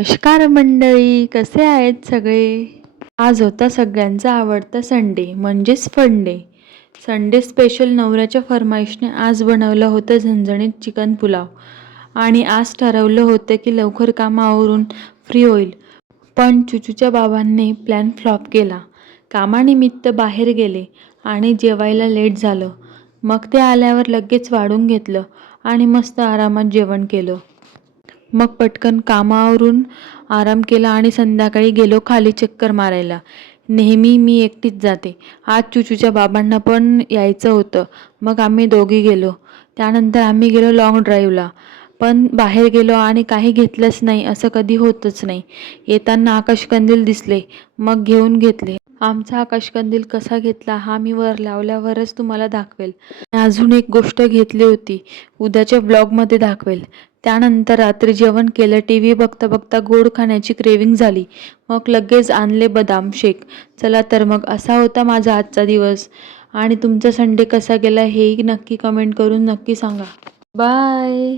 नमस्कार मंडळी, कसे आहेत सगळे? आज होता सगळ्यांचा आवडता संडे म्हणजेच फन डे. संडे स्पेशल नवऱ्याच्या फरमाईशने आज बनवलं होतं झणझणीत चिकन पुलाव. आणि आज ठरवलं होतं की लवकर कामावरून फ्री होईल. पण चुचूच्या बाबांनी प्लॅन फ्लॉप केला. कामानिमित्त बाहेर गेले आणि जेवायला लेट झालं. मग ते आल्यावर लगेच वाढून घेतलं आणि मस्त आरामात जेवण केलं. मग पटकन कामावरून आराम केला आणि संध्याकाळी गेलो खाली चक्कर मारायला. नेहमी मी एकटीच जाते. आज चुचूच्या बाबांना पण यायचं होतं. मग आम्ही दोघी गेलो. त्यानंतर आम्ही गेलो लाँग ड्राईव्हला. पण बाहेर गेलो आणि काही घेतलंच नाही असं कधी होतच नाही. येताना आकाशकंदील दिसले, मग घेऊन घेतले. आमचा आकाशकंदील कसा घेतला हा मी वर लावल्यावरच तुम्हाला दाखवेल. अजून एक गोष्ट घेतली होती, उद्याच्या ब्लॉगमध्ये दाखवेल. त्यानंतर रात्री जेवण केलं. टीव्ही बघता बघता गोड खाण्याची क्रेविंग झाली. मग लगेच आणले बदाम शेक. चला तर मग असा होता माझा आजचा दिवस. आणि तुमचा संडे कसा गेला हेही नक्की कमेंट करून नक्की सांगा. बाय.